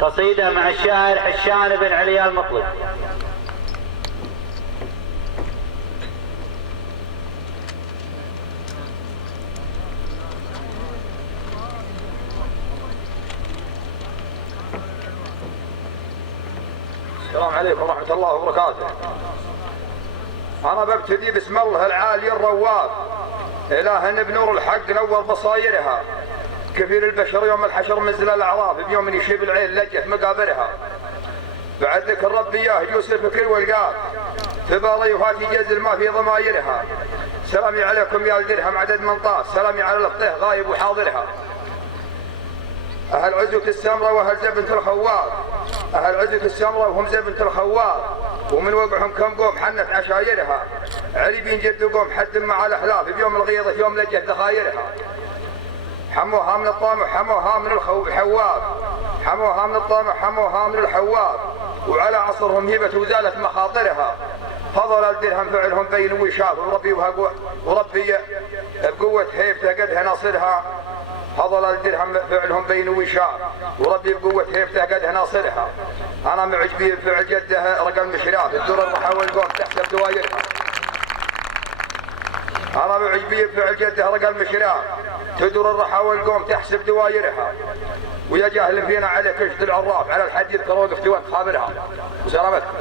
قصيدة مع الشاعر حشان بن علي المطلق. السلام عليكم ورحمة الله وبركاته. أنا ببتدي بسم الله العالي الرواب، إله بنور الحق نور بصايرها، كفيل البشر يوم الحشر منزل الأعراف، بيوم يشيب العين لجت مقابرها. بعد ذكر ربي إياه يوسف كل والقاف، تباري وهاتي جزل ما في ضمايرها. سلامي عليكم يا الدرهم عدد من طاف، سلامي على الأخطيه غايب وحاضرها. أهل عزوة السمرة وأهل زبنة الخوار، أهل عزوة السمرة وهم زبنة الخوار، ومن وقعهم كم قوم حنت عشايرها. علي بن جد قوم حد مع الأحلاف، بيوم الغيظة يوم لجت ذخايرها. حموها من الطامع حموها من الحواب، حموها من الطامع حموها من الحواب، وعلى عصرهم هبت وزالت مخاطرها. فضل الدرهم فعلهم بين وشاف، وربي بقوة هيبته قدها ناصرها. فضل الدرهم فعلهم بين وشاف، وربي بقوة هيبته قدها ناصرها. أنا معجبي بفعل جده رقم مشراف، الدر الرحى والقوم تحسب دوايرها. أنا معجبي بفعل جده رقم مشراف، تدور الرحى والقوم تحسب دوايرها. ويا جاهل فينا عليك اشد العراف، على الحد يذكر وقف توك خابرها. وسلامتكم.